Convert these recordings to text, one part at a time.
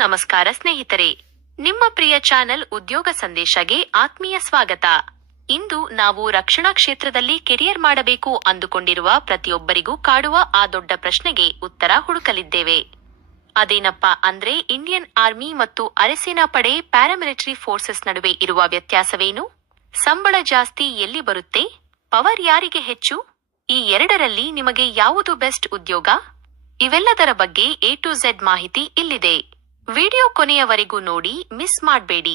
ನಮಸ್ಕಾರ ಸ್ನೇಹಿತರೆ, ನಿಮ್ಮ ಪ್ರಿಯ ಚಾನೆಲ್ ಉದ್ಯೋಗ ಸಂದೇಶಗೆ ಆತ್ಮೀಯ ಸ್ವಾಗತ. ಇಂದು ನಾವು ರಕ್ಷಣಾ ಕ್ಷೇತ್ರದಲ್ಲಿ ಕೆರಿಯರ್ ಮಾಡಬೇಕು ಅಂದುಕೊಂಡಿರುವ ಪ್ರತಿಯೊಬ್ಬರಿಗೂ ಕಾಡುವ ಆ ದೊಡ್ಡ ಪ್ರಶ್ನೆಗೆ ಉತ್ತರ ಹುಡುಕಲಿದ್ದೇವೆ. ಅದೇನಪ್ಪಾ ಅಂದ್ರೆ ಇಂಡಿಯನ್ ಆರ್ಮಿ ಮತ್ತು ಅರೆಸೇನಾ ಪಡೆ ಪ್ಯಾರಾಮಿಲಿಟರಿ ಫೋರ್ಸಸ್ ನಡುವೆ ಇರುವ ವ್ಯತ್ಯಾಸವೇನು? ಸಂಬಳ ಜಾಸ್ತಿ ಎಲ್ಲಿ ಬರುತ್ತೆ? ಪವರ್ ಯಾರಿಗೆ ಹೆಚ್ಚು? ಈ ಎರಡರಲ್ಲಿ ನಿಮಗೆ ಯಾವುದು ಬೆಸ್ಟ್ ಉದ್ಯೋಗ? ಇವೆಲ್ಲದರ ಬಗ್ಗೆ A to Z ಮಾಹಿತಿ ಇಲ್ಲಿದೆ. ವಿಡಿಯೋ ಕೊನೆಯವರೆಗೂ ನೋಡಿ, ಮಿಸ್ ಮಾಡಬೇಡಿ.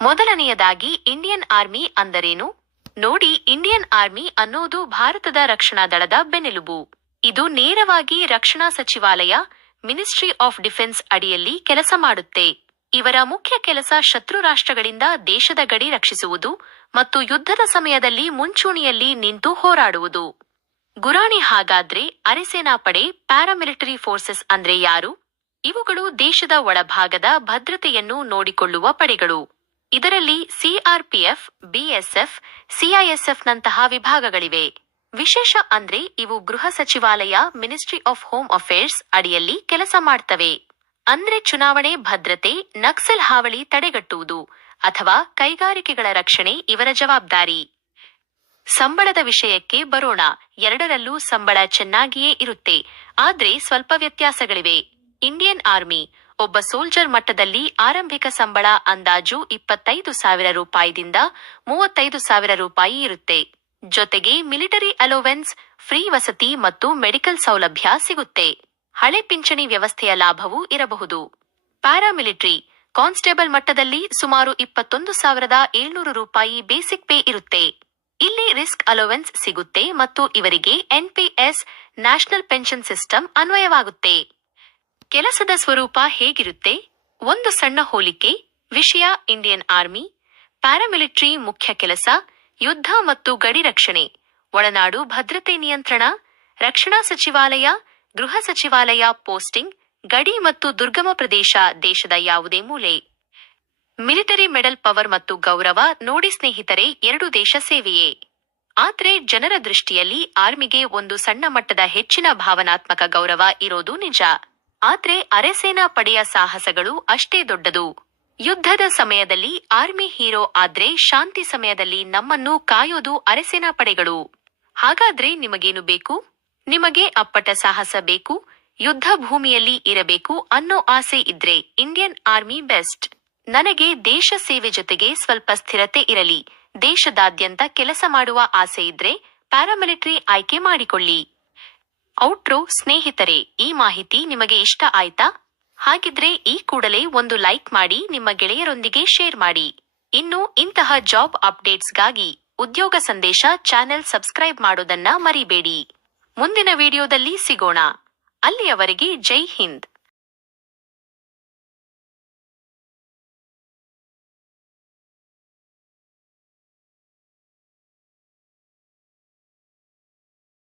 ಮೊದಲನೆಯದಾಗಿ ಇಂಡಿಯನ್ ಆರ್ಮಿ ಅಂದರೇನು? ನೋಡಿ, ಇಂಡಿಯನ್ ಆರ್ಮಿ ಅನ್ನೋದು ಭಾರತದ ರಕ್ಷಣಾ ದಳದ ಬೆನ್ನೆಲುಬು. ಇದು ನೇರವಾಗಿ ರಕ್ಷಣಾ ಸಚಿವಾಲಯ, ಮಿನಿಸ್ಟ್ರಿ ಆಫ್ ಡಿಫೆನ್ಸ್ ಅಡಿಯಲ್ಲಿ ಕೆಲಸ ಮಾಡುತ್ತೆ. ಇವರ ಮುಖ್ಯ ಕೆಲಸ ಶತ್ರು ರಾಷ್ಟ್ರಗಳಿಂದ ದೇಶದ ಗಡಿ ರಕ್ಷಿಸುವುದು ಮತ್ತು ಯುದ್ಧದ ಸಮಯದಲ್ಲಿ ಮುಂಚೂಣಿಯಲ್ಲಿ ನಿಂತು ಹೋರಾಡುವುದು. ಗುರಾಣಿ ಹಾಗಾದ್ರೆ ಅರೆಸೇನಾ ಪಡೆ ಪ್ಯಾರಾಮಿಲಿಟರಿ ಫೋರ್ಸಸ್ ಅಂದ್ರೆ ಯಾರು? ಇವುಗಳು ದೇಶದ ಒಳಭಾಗದ ಭದ್ರತೆಯನ್ನು ನೋಡಿಕೊಳ್ಳುವ ಪಡೆಗಳು. ಇದರಲ್ಲಿ ಸಿಆರ್ಪಿಎಫ್, ಬಿಎಸ್ಎಫ್, ಸಿಐಎಸ್ಎಫ್ ನಂತಹ ವಿಭಾಗಗಳಿವೆ. ವಿಶೇಷ ಅಂದ್ರೆ ಇವು ಗೃಹ ಸಚಿವಾಲಯ, ಮಿನಿಸ್ಟ್ರಿ ಆಫ್ ಹೋಮ್ ಅಫೇರ್ಸ್ ಅಡಿಯಲ್ಲಿ ಕೆಲಸ ಮಾಡ್ತವೆ. ಅಂದ್ರೆ ಚುನಾವಣೆ, ಭದ್ರತೆ, ನಕ್ಸಲ್ ಹಾವಳಿ ತಡೆಗಟ್ಟುವುದು ಅಥವಾ ಕೈಗಾರಿಕೆಗಳ ರಕ್ಷಣೆ ಇವರ ಜವಾಬ್ದಾರಿ. ಸಂಬಳದ ವಿಷಯಕ್ಕೆ ಬರೋಣ. ಎರಡರಲ್ಲೂ ಸಂಬಳ ಚೆನ್ನಾಗಿಯೇ ಇರುತ್ತೆ, ಆದ್ರೆ ಸ್ವಲ್ಪ ವ್ಯತ್ಯಾಸಗಳಿವೆ. ಇಂಡಿಯನ್ ಆರ್ಮಿ ಒಬ್ಬ ಸೋಲ್ಜರ್ ಮಟ್ಟದಲ್ಲಿ ಆರಂಭಿಕ ಸಂಬಳ ಅಂದಾಜು 25,000 ರೂಪಾಯಿದಿಂದ 35,000 ರೂಪಾಯಿ ಇರುತ್ತೆ. ಜೊತೆಗೆ ಮಿಲಿಟರಿ ಅಲೋವೆನ್ಸ್, ಫ್ರೀ ವಸತಿ ಮತ್ತು ಮೆಡಿಕಲ್ ಸೌಲಭ್ಯ ಸಿಗುತ್ತೆ. ಹಳೆ ಪಿಂಚಣಿ ವ್ಯವಸ್ಥೆಯ ಲಾಭವೂ ಇರಬಹುದು. ಪ್ಯಾರಾಮಿಲಿಟರಿ ಕಾನ್ಸ್ಟೇಬಲ್ ಮಟ್ಟದಲ್ಲಿ ಸುಮಾರು 21,700 ರೂಪಾಯಿ ಬೇಸಿಕ್ ಪೇ ಇರುತ್ತೆ. ಇಲ್ಲಿ ರಿಸ್ಕ್ ಅಲೋವೆನ್ಸ್ ಸಿಗುತ್ತೆ ಮತ್ತು ಇವರಿಗೆ NPS ನ್ಯಾಷನಲ್ ಪೆನ್ಷನ್ ಸಿಸ್ಟಮ್ ಅನ್ವಯವಾಗುತ್ತೆ. ಕೆಲಸದ ಸ್ವರೂಪ ಹೇಗಿರುತ್ತೆ? ಒಂದು ಸಣ್ಣ ಹೋಲಿಕೆ. ವಿಷಯ: ಇಂಡಿಯನ್ ಆರ್ಮಿ ಪ್ಯಾರಾಮಿಲಿಟರಿ ಮುಖ್ಯ ಕೆಲಸ ಯುದ್ಧ ಮತ್ತು ಗಡಿ ರಕ್ಷಣೆ, ಒಳನಾಡು ಭದ್ರತೆ ನಿಯಂತ್ರಣ. ರಕ್ಷಣಾ ಸಚಿವಾಲಯ, ಗೃಹ ಸಚಿವಾಲಯ ಪೋಸ್ಟಿಂಗ್, ಗಡಿ ಮತ್ತು ದುರ್ಗಮ ಪ್ರದೇಶ, ದೇಶದ ಯಾವುದೇ ಮೂಲೆ. ಮಿಲಿಟರಿ ಮೆಡಲ್ ಪವರ್ ಮತ್ತು ಗೌರವ. ನೋಡಿ ಸ್ನೇಹಿತರೆ, ಎರಡು ದೇಶ ಸೇವೆಯೇ. ಆದ್ರೆ ಜನರ ದೃಷ್ಟಿಯಲ್ಲಿ ಆರ್ಮಿಗೆ ಒಂದು ಸಣ್ಣ ಮಟ್ಟದ ಹೆಚ್ಚಿನ ಭಾವನಾತ್ಮಕ ಗೌರವ ಇರೋದು ನಿಜ. ಆದ್ರೆ ಅರೆಸೇನಾ ಪಡೆಯ ಸಾಹಸಗಳು ಅಷ್ಟೇ ದೊಡ್ಡದು. ಯುದ್ಧದ ಸಮಯದಲ್ಲಿ ಆರ್ಮಿ ಹೀರೋ ಆದ್ರೆ ಶಾಂತಿ ಸಮಯದಲ್ಲಿ ನಮ್ಮನ್ನು ಕಾಯೋದು ಅರೆಸೇನಾ ಪಡೆಗಳು. ಹಾಗಾದ್ರೆ ನಿಮಗೇನು ಬೇಕು? ನಿಮಗೆ ಅಪ್ಪಟ ಸಾಹಸ ಬೇಕು, ಯುದ್ಧ ಭೂಮಿಯಲ್ಲಿ ಇರಬೇಕು ಅನ್ನೋ ಆಸೆ ಇದ್ರೆ ಇಂಡಿಯನ್ ಆರ್ಮಿ ಬೆಸ್ಟ್. ನನಗೆ ದೇಶ ಸೇವೆ ಜೊತೆಗೆ ಸ್ವಲ್ಪ ಸ್ಥಿರತೆ ಇರಲಿ, ದೇಶದಾದ್ಯಂತ ಕೆಲಸ ಮಾಡುವ ಆಸೆ ಇದ್ರೆ ಪ್ಯಾರಾಮಿಲಿಟರಿ ಆಯ್ಕೆ ಮಾಡಿಕೊಳ್ಳಿ. ಔಟ್ರೋ. ಸ್ನೇಹಿತರೆ, ಈ ಮಾಹಿತಿ ನಿಮಗೆ ಇಷ್ಟ ಆಯ್ತಾ? ಹಾಗಿದ್ರೆ ಈ ಕೂಡಲೇ ಒಂದು ಲೈಕ್ ಮಾಡಿ, ನಿಮ್ಮ ಗೆಳೆಯರೊಂದಿಗೆ ಶೇರ್ ಮಾಡಿ. ಇನ್ನು ಇಂತಹ ಜಾಬ್ ಅಪ್ಡೇಟ್ಸ್ಗಾಗಿ ಉದ್ಯೋಗ ಸಂದೇಶ ಚಾನೆಲ್ ಸಬ್ಸ್ಕ್ರೈಬ್ ಮಾಡೋದನ್ನ ಮರಿಬೇಡಿ. ಮುಂದಿನ ವಿಡಿಯೋದಲ್ಲಿ ಸಿಗೋಣ. ಅಲ್ಲಿಯವರೆಗೆ ಜೈ ಹಿಂದ್.